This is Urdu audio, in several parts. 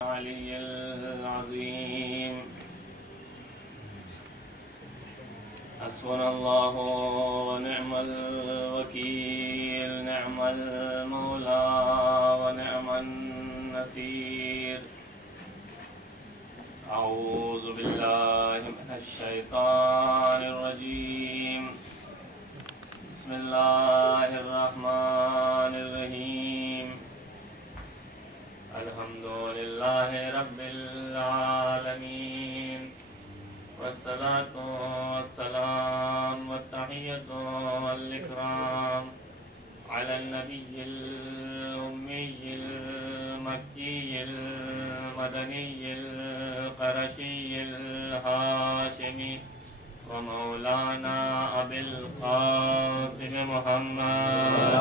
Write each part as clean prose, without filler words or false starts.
العلي العظيم حسبنا الله ونعم الوكيل نعم المولى ونعم النصير أعوذ بالله من الشيطان الرجيم بسم الله الرحمن الرحيم الحمد لله رب العالمين والصلاة والسلام والتحية والإكرام على النبي الأمي المكي المدني القرشي الهاشمي ومولانا أبي القاسم محمد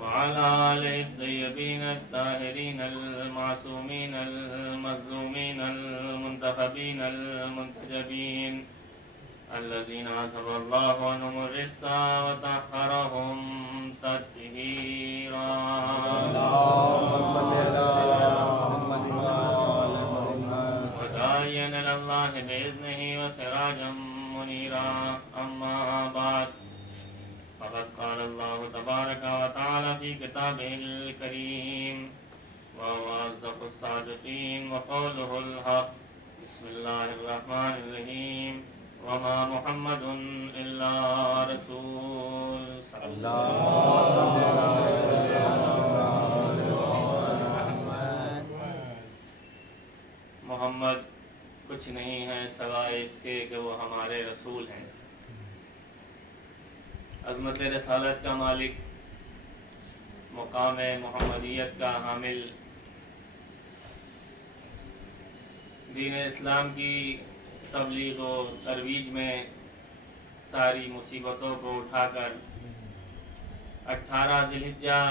وعلى آله الطيبين الطاهرين المعصومين المظلومين المنتخبين المنتجبين الذين عصم الله عنهم الرزق وطهرهم تطهيرا وداعيا إلى الله بإذنه وسراجا منيرا أما بعد فقد قال الله تبارك وتعالى في كتابه الكريم وهو أصدق الصادقين وقوله الحق بسم الله الرحمن الرحيم وما محمد إلا رسول صلى الله عليه وسلم محمد کچھ نہیں ہے سوائے اس کے کہ وہ ہمارے رسول ہیں۔ عظمت رسالت کا مالک، مقام محمدیت کا حامل، دین اسلام کی تبلیغ و ترویج میں ساری مصیبتوں کو اٹھا کر 18 ذی الحجہ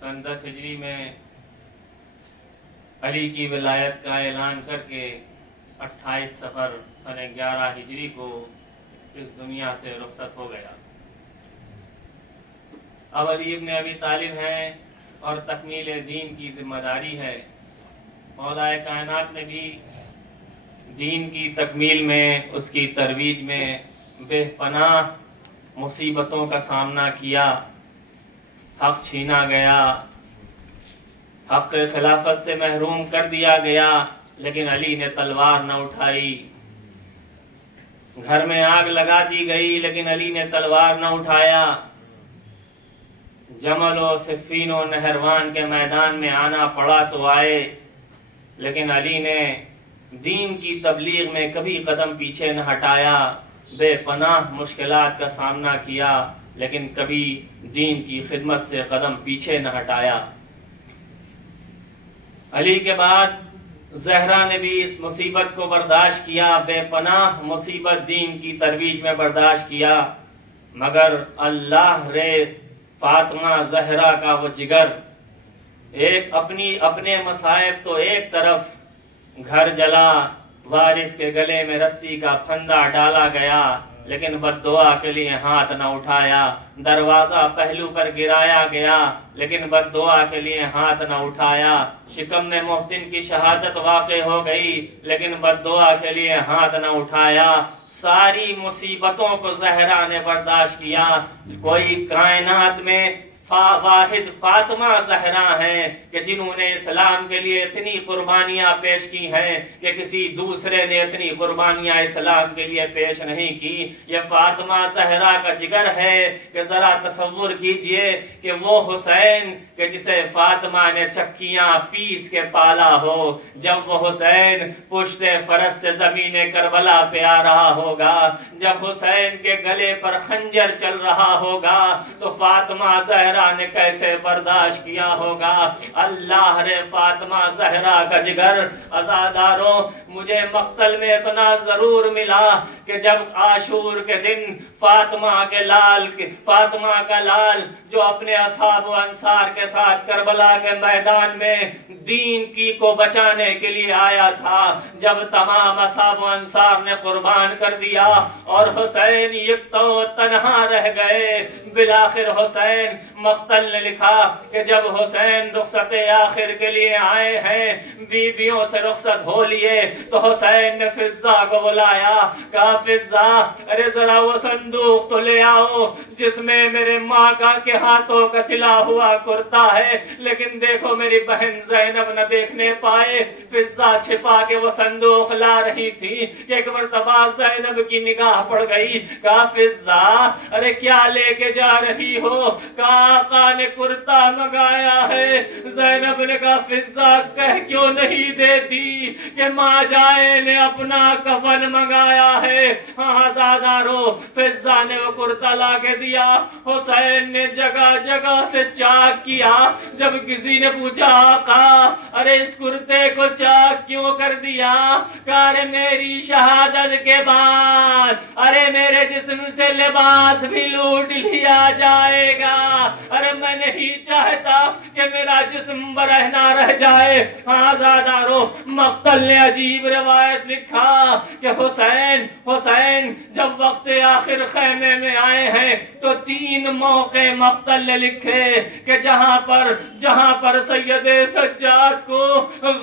سن 10 ہجری میں علی کی ولایت کا اعلان کر کے 28 صفر سن 11 ہجری کو اس دنیا سے رخصت ہو گیا۔ اب علی ابن ابی طالب ہیں اور تکمیل دین کی ذمہ داری ہے۔ مولا کائنات نے بھی دین کی تکمیل میں، اس کی ترویج میں بے پناہ مصیبتوں کا سامنا کیا۔ حق چھینا گیا، حق خلافت سے محروم کر دیا گیا، لیکن علی نے تلوار نہ اٹھائی۔ گھر میں آگ لگا دی گئی لیکن علی نے تلوار نہ اٹھایا۔ جمل و صفین و نہروان کے میدان میں آنا پڑا تو آئے، لیکن علی نے دین کی تبلیغ میں کبھی قدم پیچھے نہ ہٹایا۔ بے پناہ مشکلات کا سامنا کیا لیکن کبھی دین کی خدمت سے قدم پیچھے نہ ہٹایا۔ علی کے بعد زہرا نے بھی اس مصیبت کو برداشت کیا، بے پناہ مصیبت دین کی ترویج میں برداشت کیا، مگر اللہ رے فاطمہ زہرا کا وہ جگر، ایک اپنے مصائب تو ایک طرف، گھر جلا، وارث کے گلے میں رسی کا پھندا ڈالا گیا لیکن بد دعا کے لیے ہاتھ نہ اٹھایا، دروازہ پہلو پر گرایا گیا لیکن بد دعا کے لیے ہاتھ نہ اٹھایا، شکم میں محسن کی شہادت واقع ہو گئی لیکن بد دعا کے لیے ہاتھ نہ اٹھایا۔ ساری مصیبتوں کو زہرا نے برداشت کیا۔ کوئی کائنات میں واحد فاطمہ زہرا ہیں کہ جنہوں نے اسلام کے لیے اتنی قربانیاں پیش کی ہیں کہ کسی دوسرے نے اتنی قربانیاں اسلام کے لیے پیش نہیں کی۔ یہ فاطمہ زہرا کا جگر ہے کہ ذرا تصور کیجئے کہ وہ حسین کہ جسے فاطمہ نے چکیاں پیس کے پالا ہو، جب وہ حسین پشت فرس سے زمین کربلا پہ آ رہا ہوگا، جب حسین کے گلے پر خنجر چل رہا ہوگا تو فاطمہ زہرا نے کیسے برداشت کیا ہوگا۔ اللہ رے فاطمہ زہرا کا جگر۔ عزاداروں، مجھے مقتل میں اتنا ضرور ملا کہ جب عاشور کے دن فاطمہ کا لال جو اپنے اصحاب و انصار کے ساتھ کربلا کے میدان میں دین کی کو بچانے کے لیے آیا تھا، جب تمام اصحاب و انصار نے قربان کر دیا اور حسین یکتا و تنہا رہ گئے، بالآخر حسین مقتل نے لکھا کہ جب حسین رخصت آخر کے لیے آئے ہیں، بیویوں سے رخصت ہو لیے، تو حسین نے فضہ کو بلایا، کہا فضہ ارے ذرا وہ صندوق تو لے آؤ جس میں میرے ماں کا کے ہاتھوں کا سلا ہوا کرتا ہے، لیکن دیکھو میری بہن زینب نہ دیکھنے پائے۔ فضہ چھپا کے وہ صندوق لا رہی تھی کہ ایک مرتبہ زینب کی نگاہ پڑ گئی، کہا فضہ ارے کیا لے کے جا رہی ہو؟ کہا آقا نے کرتا منگایا ہے۔ زینب نے کہا فضہ کہہ کیوں نہیں دیتی کہ ماں جائے نے اپنا کفن منگایا ہے؟ ہاں زادارو، فضہ نے وہ کرتا لا کے دیا۔ حسین نے جگہ جگہ سے چاک کیا۔ جب کسی نے پوچھا آقا ارے اس کرتے کو چاک کیوں کر دیا؟ کہا ارے میری شہادت کے بعد ارے میرے جسم سے لباس بھی لوٹ لیا جائے گا، ارے میں نہیں چاہتا کہ میرا جسم برہنہ رہ جائے۔ ہاں زادارو، مقتل نے عجیب روایت لکھا کہ حسین جب وقت آخر خیمے میں آئے ہیں تو 3 موقع مقتل نے لکھے کہ جہاں پر سید سجاد کو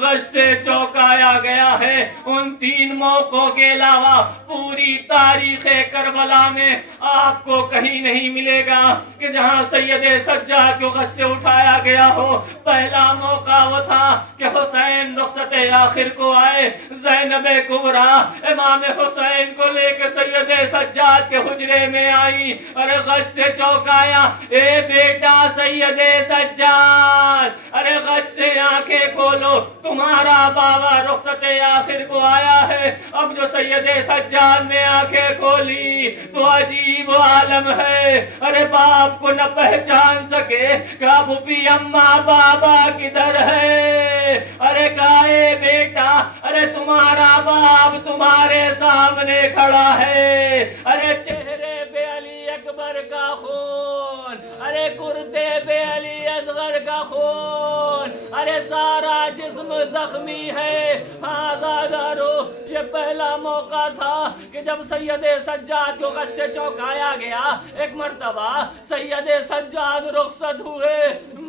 غش سے چوکایا گیا ہے، ان 3 موقعوں کے علاوہ پوری تاریخ کربلا میں آپ کو کہیں نہیں ملے گا کہ جہاں سید سجاد کو غش سے اٹھایا گیا ہو۔ پہلا موقع وہ تھا کہ حسین رخصت آخر کو آئے، زینب کبریٰ امام حسین کو لے کے سید سجاد کے حجرے میں آئی اور غش سے چوکایا، اے بیٹا سید سجاد ارے غش سے آنکھیں کھولو، تمہارا بابا رخصت آخر کو آیا ہے۔ اب جو سید سجاد نے آنکھیں کھولی تو عجیب عالم ہے، ارے باپ کو نہ پہچان سکے، کہا بھوپی اماں بابا کدھر ہے؟ ارے کہا اے بیٹا ارے تمہارا باپ تمہارے سامنے کھڑا ہے، ارے چہرے پہ علی اکبر کا خون، ارے کرتے پہ علی اصغر کا خون، ارے سارا جسم زخمی ہے۔ ہاں زادارو، یہ پہلا موقع تھا کہ جب سید سجاد کو غش سے چوکایا گیا۔ ایک مرتبہ سید سجاد رخصت ہوئے،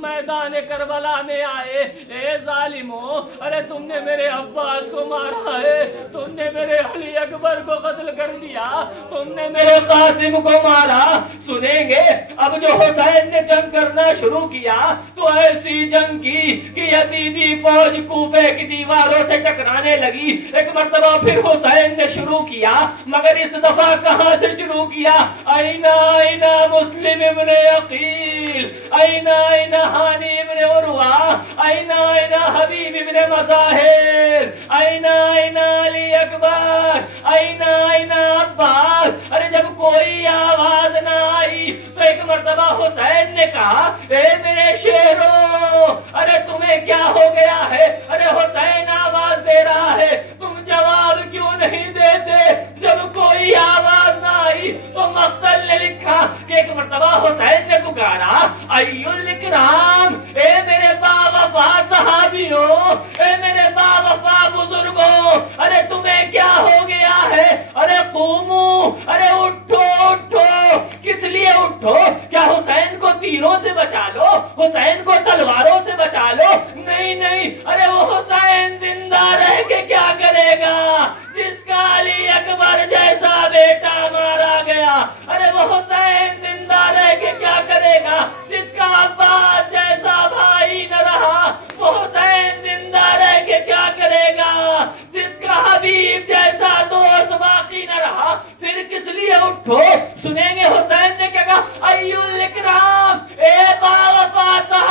میدان کربلا میں آئے، اے ظالموں ارے تم نے میرے عباس کو مارا ہے، تم نے میرے علی اکبر کو قتل کر دیا، تم نے میرے قاسم کو مارا۔ سنیں گے اب جو حسین نے جنگ کرنا شروع کیا تو ایسی جنگ کی کہ یزیدی فوج کوفے کی دیواروں سے ٹکرانے لگی۔ ایک مرتبہ پھر حسین نے شروع کیا، مگر اس دفعہ کہاں سے شروع کیا؟ اینا اینا مسلم ابن عقیل، اینا اینا ہانی ابن عروہ، اینا اینا حبیب ابن مظاہر، اینا اینا علی اکبر، اینا اینا عباس۔ ارے جب کوئی آواز نہ آئی تو ایک مرتبہ حسین نے کہا اے میرے شیرو ارے تمہیں کیا ہو گیا ہے؟ ارے حسین آواز دے رہا ہے، تم جواب کیوں نہیں دیتے؟ جب کوئی آواز نہ آئی تو مقتل نے لکھا کہ ایک مرتبہ حسین نے پکارا ایو الاکرام، اے میرے باوفا صحابیوں، اے میرے باوفا بزرگوں، ارے تمہیں کیا ہو گیا ہے؟ ارے قومو، ارے اٹھو اٹھو۔ کس لیے اٹھو؟ کیا حسین کو تیروں سے بچا لو؟ حسین کو تلواروں سے بچا لو؟ نہیں نہیں، ارے وہ حسین زندہ رہ کے کیا کرے گا جس کا علی اکبر جیسا بیٹا مارا گیا؟ ارے وہ حسین زندہ رہ کے کیا کرے گا جس کا عباس جیسا بھائی نہ رہا؟ وہ حسین زندہ رہ کے کیا کرے گا جس کا حبیب جیسا دوست باقی نہ رہا؟ پھر کس لیے اٹھو؟ سنیں گے حسین نے کیا کہا، ایو الاکرام، اے باوفا صحابہ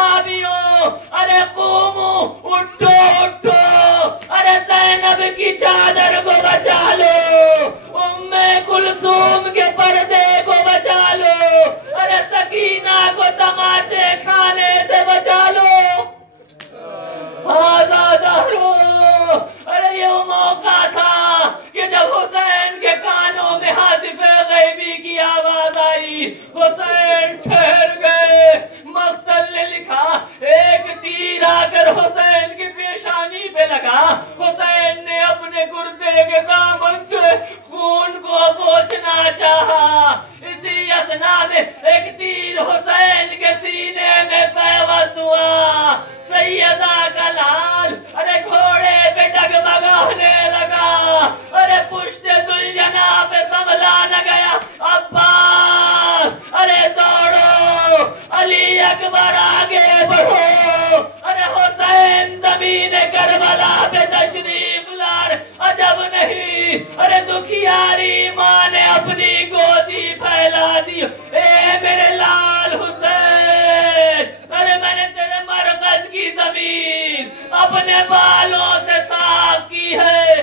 نہیں، ارے دکھیاری ماں نے اپنی گودی پھیلا دی، اے میرے لال حسین، ارے میں نے تیرے مرکز کی زمین اپنے بالوں سے صاف کی ہے۔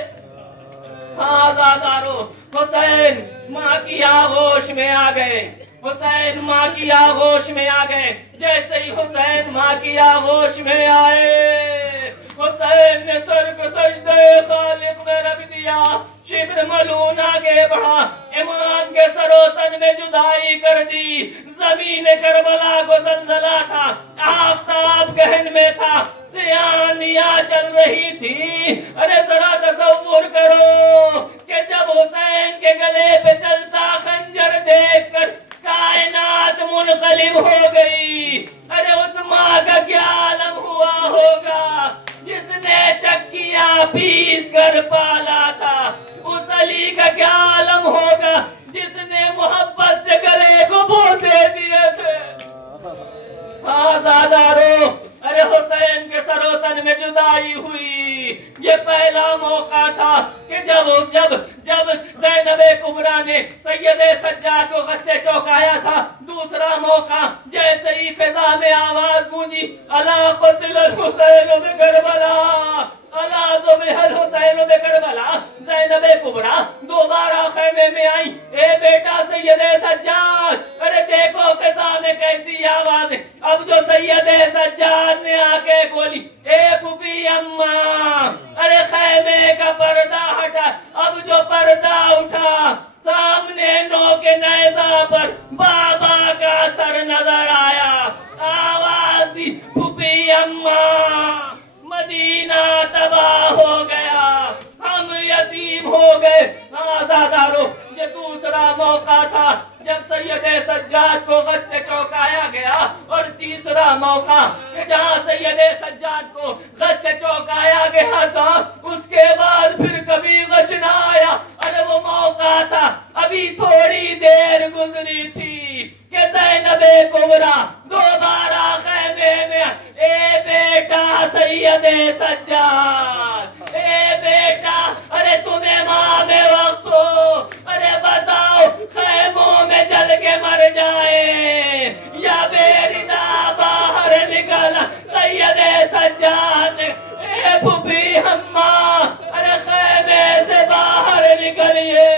آزادارو، حسین ماں کی آغوش میں آ گئے، حسین ماں کی آغوش میں آ گئے۔ جیسے ہی حسین ماں کی آغوش میں آئے، حسین نے سر کو سجدے خالق میں رکھ دیا، شبر ملون آگے بڑھا، امام کے سر و تن میں جدائی کر دی۔ زمین کربلا کو زلزلہ تھا، آفتاب گہن میں تھا، سیاہیاں چل رہی تھی۔ ارے ذرا تصور کرو کہ جب حسین کے گلے پہ چلتا خنجر دیکھ کر کائنات منقلب ہو گئی، ارے اس ماں کا کیا عالم ہوا ہوگا جس نے چکیاں پیس کر پالا تھا، اس علی کا کیا عالم ہوگا جس نے محبت سے گلے کو بوسے دیے تھے۔ آزادارو، ارے حسین کے سر و تن میں جدائی ہوئی۔ یہ پہلا موقع تھا کہ جب زینب کبریٰ نے سید سجاد کو غصے چوکایا تھا۔ دوسرا موقع جیسے ہی فضا میں آواز گونجی، الا قتل الحسین بکربلا، الا ذبح الحسین بکربلا، زینب کبریٰ دوبارہ خیمے میں آئی، اے بیٹا سید سجاد، ارے دیکھو فضا میں کیسی آواز ہے۔ اب جو سید سجاد نے آ کے بولی، اے پھوپھی اماں، ارے خیمے کا پردہ ہٹا۔ اب جو پردہ اٹھا، سامنے نو کے نیزہ پر بابا کا سر نظر آیا۔ آواز دی، پھوپھی اماں، مدینہ تباہ ہو گیا، ہم یتیم ہو گئے۔ آزادارو، یہ دوسرا موقع تھا جب سید سجاد کو غصے سے چوکایا گیا، اور تیسرا موقع کہ جہاں سید سجاد کو غصے سے چوکایا گیا تھا، اس کے بعد پھر کبھی غش نہ آیا۔ ارے وہ موقع تھا، ابھی تھوڑی دیر گزری تھی کہ زینب کبریٰ دوبارہ خیمے میں، اے بیٹا سید سجاد، اے بیٹا، ارے تمہیں ماں میں وقت ہو، ارے بتاؤ خیموں میں جل کے مر جائیں یا بے ردا باہر نکلا۔ سید سجاد نے، اے پھوپھی اماں، ارے خیمے سے باہر نکلیے۔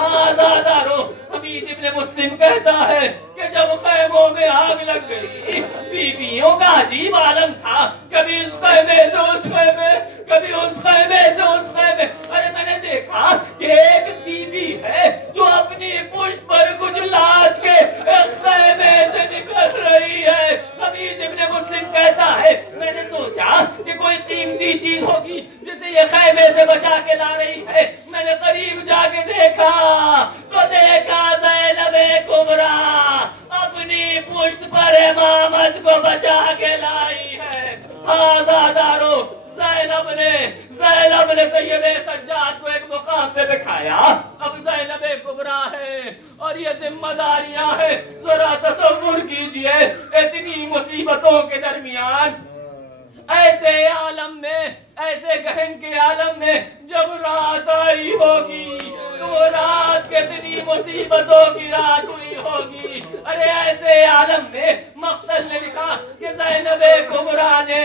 آزادارو، حمید ابن مسلم کہتا ہے کہ جب خیموں میں آگ لگ گئی، بیویوں کا عجیب عالم تھا، کبھی اس خیمے سے اس خیمے، کبھی اس خیمے سے اس خیمے۔ ارے میں نے دیکھا کہ ایک بیوی ہے جو اپنی پشت پر کچھ لاد کے خیمے سے نکل رہی ہے۔ حمید ابن مسلم کہتا ہے میں نے سوچا کہ کوئی قیمتی چیز ہوگی جسے یہ خیمے سے بچا کے لا رہی ہے۔ میں نے قریب جا کے دیکھا تو دیکھا زینب کبریٰ اپنی پشت پر امامت کو بچا کے لائی ہے۔ آزادارو، زینب نے سید سجاد کو ایک مقام پہ بٹھایا۔ اب زینب کبریٰ ہے اور یہ ذمہ داریاں ہیں۔ ذرا تصور کیجئے، اتنی مصیبتوں کے درمیان، ایسے عالم میں، ایسے گہن کے عالم میں جب رات آئی ہوگی تو وہ رات کتنی مصیبتوں کی رات ہوئی ہوگی۔ ارے ایسے عالم میں مقتل نے لکھا کہ زینب کبریٰ نے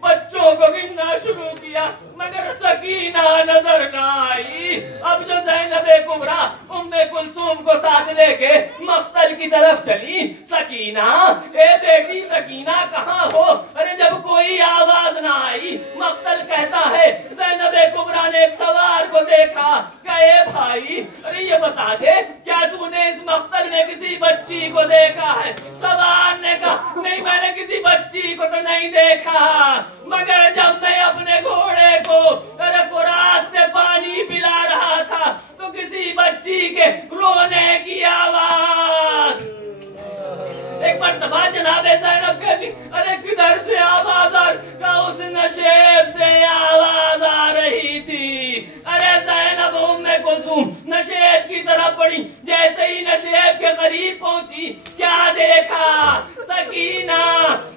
بچوں کو گننا شروع کیا مگر سکینہ نظر نہ آئی۔ اب جو زینب کبریٰ ام کلثوم کو ساتھ لے کے مقتل کی طرف چلی، سکینہ، اے بیٹی سکینہ کہاں ہو؟ ارے جب کوئی آواز نہ آئی، مقتل کہتا ہے زینب کبریٰ نے ایک سوار کو دیکھا کہ اے بھائی، ارے یہ بتا دے کیا تو نے اس مقتل میں کسی بچی کو دیکھا ہے؟ سوار نے کہا نہیں، میں نے کسی بچی کو تو نہیں دیکھا، مگر جب میں اپنے گھوڑے کو فرات سے پانی پلا رہا تھا تو کسی بچی کے رونے کی آواز۔ ایک مرتبہ جناب زینب کہتی، ارے کدھر سے آواز آ رہی؟ اس نشیب سے آواز آ رہی تھی۔ ارے زینب ام کلثوم نشیب کی طرف بڑھی، جیسے ہی نشیب کے قریب پہنچی کیا دیکھا؟ سکینہ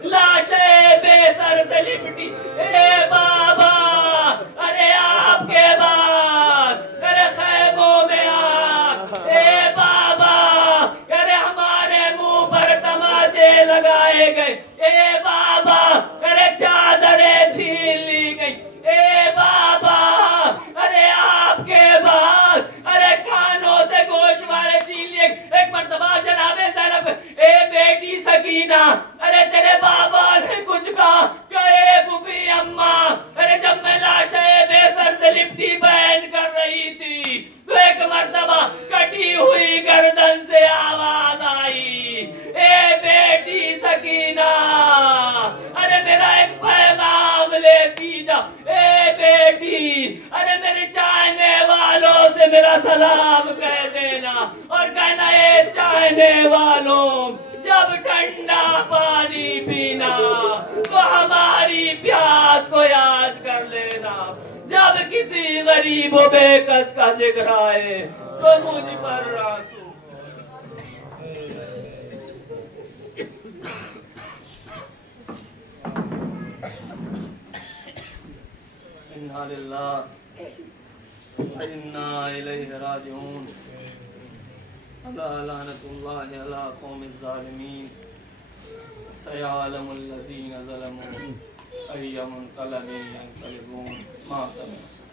لاشیں بے سر سے لپٹی۔ اے بابا سکینہ ارے تیرے بابا نے کچھ کہا کہ پھوپھی اماں ارے جب میں لاشیں بے سر سے لپٹی بہن کر رہی تھی تو ایک مرتبہ کٹی ہوئی گردن سے آواز آئی اے بیٹی سکینہ ارے میرا ایک پیغام لیتی جا اے بیٹی ارے میرے چاہنے والوں سے میرا سلام کہہ دینا اور کہنا اے چاہنے والوں جب ٹھنڈا پانی پینا تو ہماری پیاس کو یاد کر لینا جب کسی غریب و بے کس کا ذکر آئے تو مجھ پر آنسو انا للہ انا الیہ راجعون لعنت اللہ علی قوم الظالمین سیعلم الذین ظلموا ای منقلب ینقلبون ما تنسوا